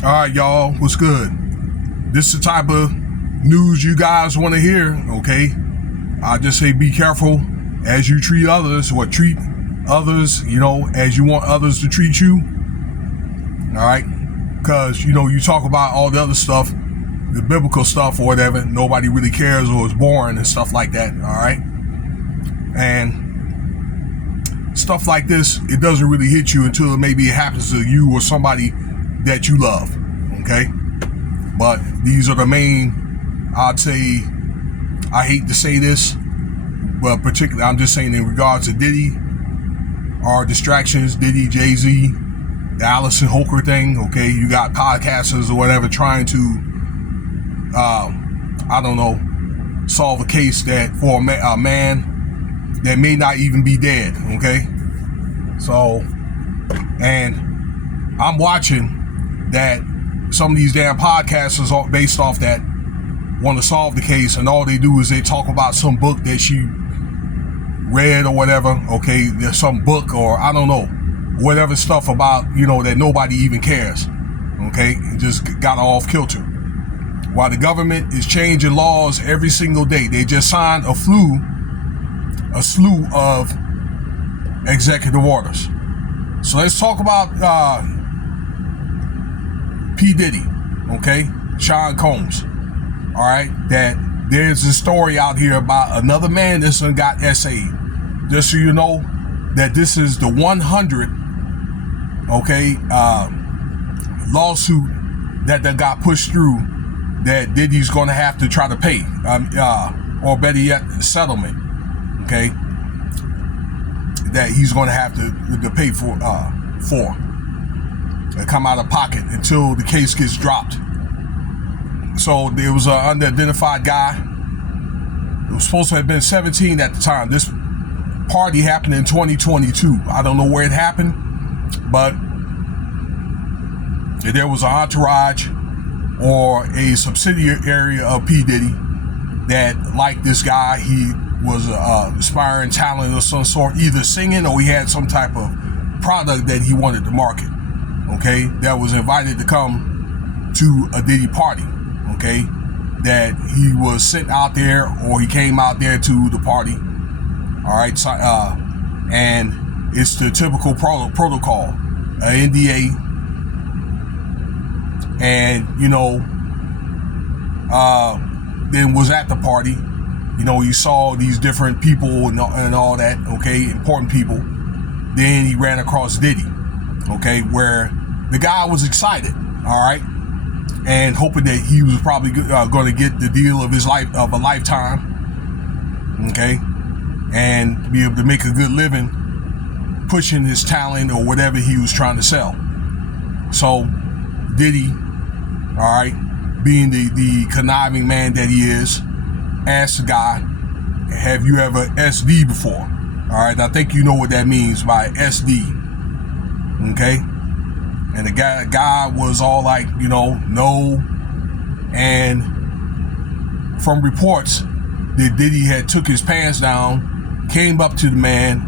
All right, y'all, what's good? This is the type of news you guys want to hear, okay? I just say be careful as you treat others, or treat others, as you want others to treat you. All right? Because, you talk about all the other stuff, the biblical stuff or whatever, nobody really cares or is boring and stuff like that, all right? And stuff like this, it doesn't really hit you until maybe it happens to you or somebody that you love, okay? But these are the main, I'd say, I hate to say this, but particularly I'm just saying in regards to Diddy, our distractions, Diddy, Jay-Z, the Allison Holker thing, okay? You got podcasters or whatever trying to, solve a case that for a man that may not even be dead, okay? So, and I'm watching that some of these damn podcasters are based off that want to solve the case, and all they do is they talk about some book that she read or whatever, okay? There's some book or I don't know, whatever stuff about, that nobody even cares, okay? It just got off kilter. While the government is changing laws every single day, they just signed a slew of executive orders. So let's talk about P. Diddy, okay? Sean Combs, all right? That there's a story out here about another man that's got SA'd. Just so you know that this is the 100th, okay, lawsuit that got pushed through that Diddy's going to have to try to pay, or better yet, settlement. Okay, that he's going to have to pay for come out of pocket until the case gets dropped. So there was an unidentified guy. It was supposed to have been 17 at the time. This party happened in 2022. I don't know where it happened, but there was an entourage or a subsidiary of P. Diddy that liked this guy. He was aspiring talent of some sort, either singing or he had some type of product that he wanted to market, okay, that was invited to come to a Diddy party, okay, that he was sent out there or he came out there to the party, all right, so, and it's the typical protocol, NDA, and, then was at the party. You saw these different people and all that, okay, important people. Then he ran across Diddy, okay, where the guy was excited, all right, and hoping that he was probably going to get the deal of a lifetime, okay, and be able to make a good living pushing his talent or whatever he was trying to sell. So Diddy, all right, being the conniving man that he is, asked the guy, have you ever SD before? All right, I think you know what that means by SD, okay? And the guy was all like, no. And from reports that Diddy had took his pants down, came up to the man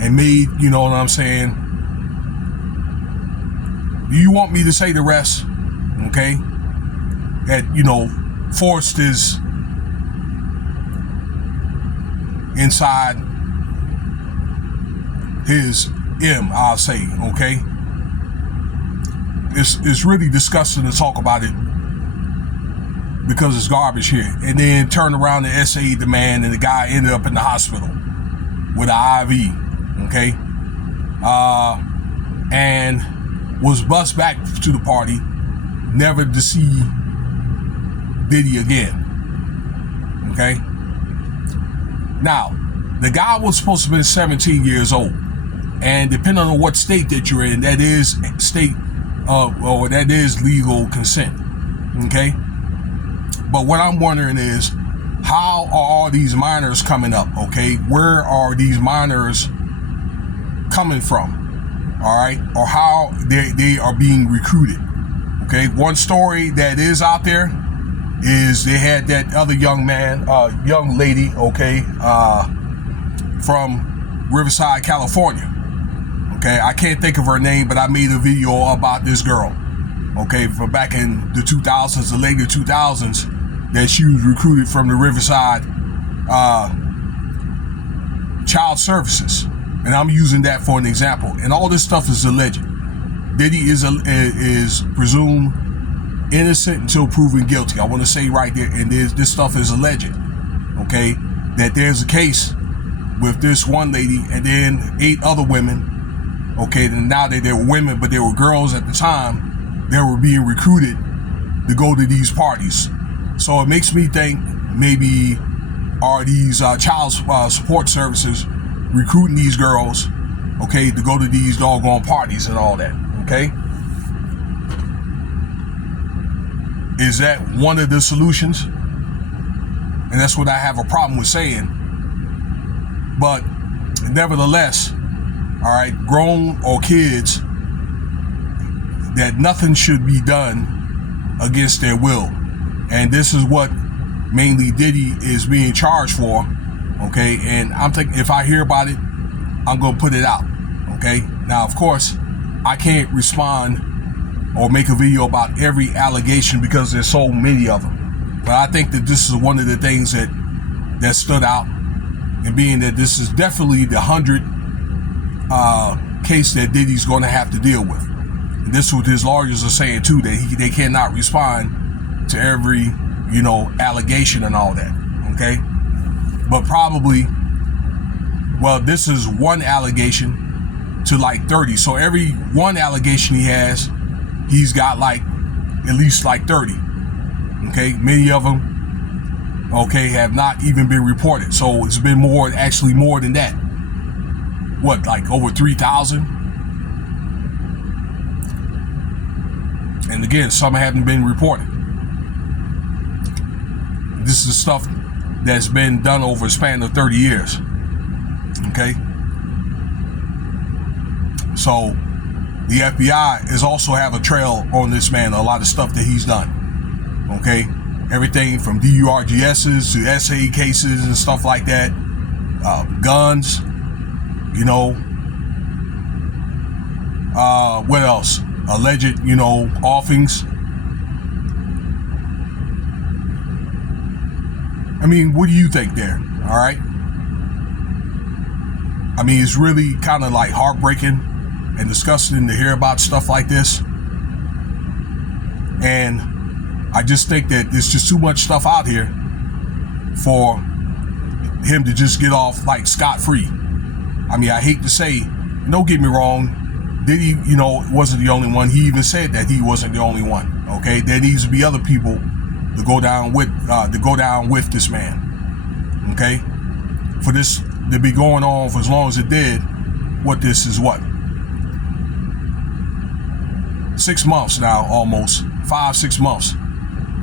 and made, you know what I'm saying? Do you want me to say the rest? Okay? That, forced his inside his I'll say, okay? It's really disgusting to talk about it because it's garbage here. And then turn around and SA the man, and the guy ended up in the hospital with an IV, okay? And was bussed back to the party, never to see Diddy again, okay? Now, the guy was supposed to be 17 years old, and depending on what state that you're in, that is that is legal consent, okay? But what I'm wondering is, how are all these minors coming up, okay? Where are these minors coming from, all right? Or how they are being recruited, okay? One story that is out there is they had that other young lady, okay, from Riverside, California. Okay, I can't think of her name, but I made a video about this girl. okay, from back in the 2000s, the later 2000s, that she was recruited from the Riverside Child Services. And I'm using that for an example. And all this stuff is alleged. Diddy is presumed innocent until proven guilty. I want to say right there, and this stuff is alleged, okay, that there's a case with this one lady and then 8 other women, okay, and now that they were women, but they were girls at the time, they were being recruited to go to these parties. So it makes me think maybe are these child support services recruiting these girls, okay, to go to these doggone parties and all that, okay? Is that one of the solutions? And that's what I have a problem with saying. But nevertheless, all right, grown or kids, that nothing should be done against their will. And this is what mainly Diddy is being charged for, okay? And I'm thinking, if I hear about it, I'm going to put it out, okay? Now, of course, I can't respond or make a video about every allegation because there's so many of them. But I think that this is one of the things that stood out, and being that this is definitely the 100th case that Diddy's going to have to deal with. And this is what his lawyers are saying too, that they cannot respond to every, allegation and all that, okay? But probably, well, this is one allegation to like 30. So every one allegation he has, he's got like at least like 30, okay? Many of them, okay, have not even been reported. So it's been actually more than that. What, like over 3,000? And again, some haven't been reported. This is stuff that's been done over a span of 30 years, okay? So the FBI is also have a trail on this man, a lot of stuff that he's done, okay? Everything from DURGSs to SA cases and stuff like that, guns, what else? Alleged, offings. I mean, what do you think there? All right. I mean, it's really kind of like heartbreaking and disgusting to hear about stuff like this. And I just think that there's just too much stuff out here for him to just get off like scot-free. I mean, I hate to say, don't get me wrong, Diddy, wasn't the only one. He even said that he wasn't the only one. Okay, there needs to be other people to go down with this man. Okay, for this to be going on for as long as it did, this is what? 6 months now, almost 5-6 months,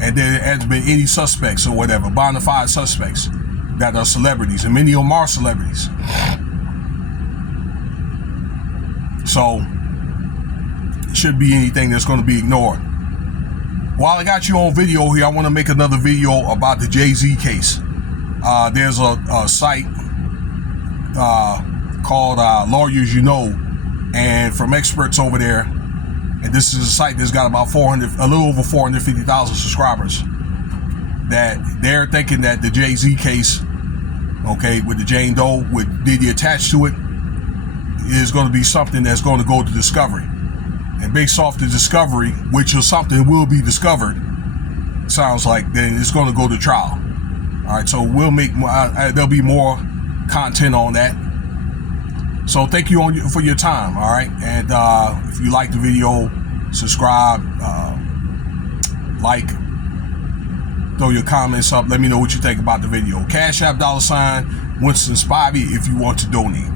and there hasn't been any suspects or whatever, bona fide suspects that are celebrities, and many of them are celebrities. So it shouldn't be anything that's going to be ignored. While I got you on video here, I want to make another video about the Jay-Z case. There's a site called Lawyers You Know, and from experts over there, and this is a site that's got about a little over 450,000 subscribers, that they're thinking that the Jay-Z case, okay, with the Jane Doe with Diddy attached to it, is going to be something that's going to go to discovery. And based off the discovery, which is something will be discovered, sounds like, then it's going to go to trial. All right, so we'll make there'll be more content on that. So thank you for your time. All right, and if you like the video, subscribe, like, throw your comments up. Let me know what you think about the video. Cash App $Winston Spivey if you want to donate.